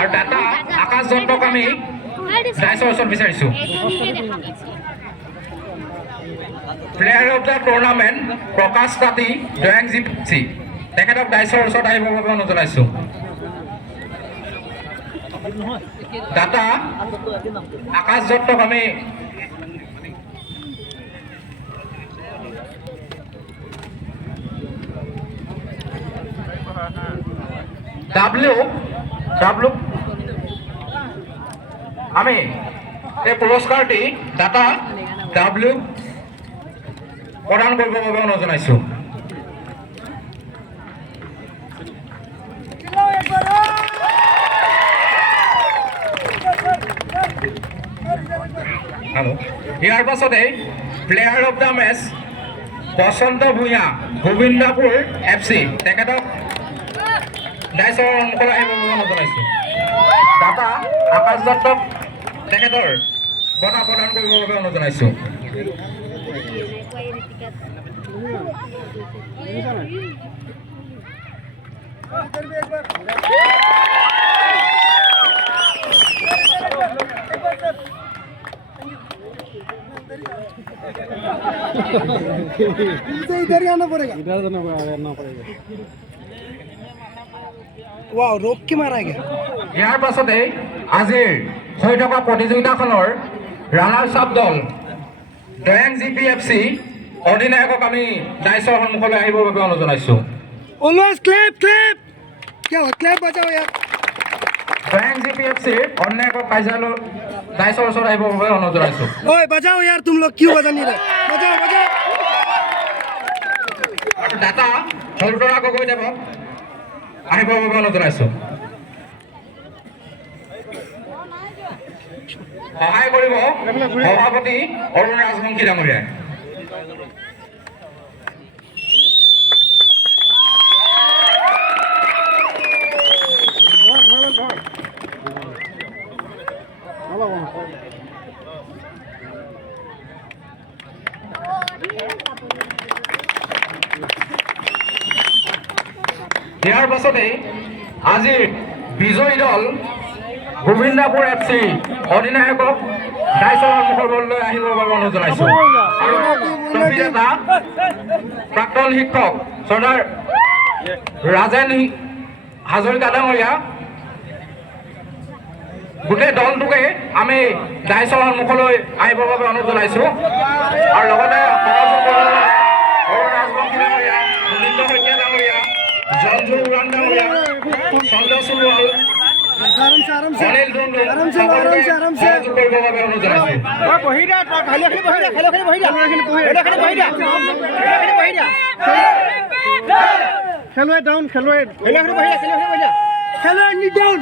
আৰু দাতা আকাশ জন্তুক আমি ডাইছৰ ওচৰত বিচাৰিছোঁ প্লেয়াৰ অফ দ্য টুৰ্ণামেণ্ট প্ৰকাশ পাতি ড্ৰয়িং জিপচি তেখেতক ডাইছৰ ওচৰত আহিবৰ বাবে অনুৰোধ জনাইছোঁ দাতা আকাশ জন্তুক আমি ডাব্লিউ আমি এই পুৰস্কাৰটি দাতা ডাব্লিউ প্ৰদান কৰিবৰ বাবে অনুৰোধ জনাইছোঁ ইয়াৰ পাছতে player of the match Basanta Bhuyan Gobindapur FC তেখেতক ডাইছৰ সন্মুখলৈ আহিবৰ বাবে অনুৰোধ জনাইছোঁ দাতা আকাশ দত্তক তেখেতৰ বঁটা প্ৰদান কৰিবৰ বাবে অনুৰোধ জনাইছোঁ इधर ही आना पड़ेगा इधर आना पड़ेगा वाह रोक के मारा गया ইয়াৰ পাছতে আজিৰ হৈ থকা প্ৰতিযোগিতাখনৰ ৰানাৰ্ছ আপ দল ড্ৰয়িং GPFC অধিনায়কক আমি ডাইছৰ সন্মুখলৈ আহিবৰ বাবে অনুৰোধ জনাইছোঁ ऑलवेज क्लैप क्लैप क्या हुआ क्लैप बजाओ यार ড্ৰয়িং GPFC অধিনায়কক কাৰ্যালয় ডাইছৰ ওচৰত আহিবৰ বাবে অনুৰোধ জনাইছোঁ ओए बजाओ यार तुम लोग क्यों बजा नहीं रहे बजाओ बजाओ আৰু দাতা হলদৰা গগৈদেৱক আহিবৰ বাবে অনুৰোধ জনাইছোঁ সহায় কৰিব সভাপতি অৰুণ ৰাজবংশী ডাঙৰীয়াই ইয়াৰ পাছতে আজিৰ বিজয়ী দল গোবিন্দাপুৰ FC অধিনায়কক ডাইছৰ সন্মুখলৈ আহিবৰ বাবে অনুৰোধ জনাইছোঁ আৰু ট্ৰফিদাতা প্ৰাক্তন শিক্ষক চৰ্দাৰ ৰাজেন হাজৰিকা ডাঙৰীয়া গোটেই দলটোকে আমি ডাইছৰ সন্মুখলৈ আহিবৰ বাবে অনুৰোধ জনাইছোঁ আৰু লগতে সহযোগ কৰিবলৈ অৰুণ ৰাজবংশী ডাঙৰীয়া মুনীন্দ্ৰ শইকীয়া ডাঙৰীয়া জঞ্জু উৰাণ ডাঙৰীয়া চন্দ্ৰ সোণোৱাল অনিল দুন্দু সকলোকে সহযোগ কৰিবৰ বাবে অনুৰোধ জনাইছোঁ खेलो डाउन खेलो डाउन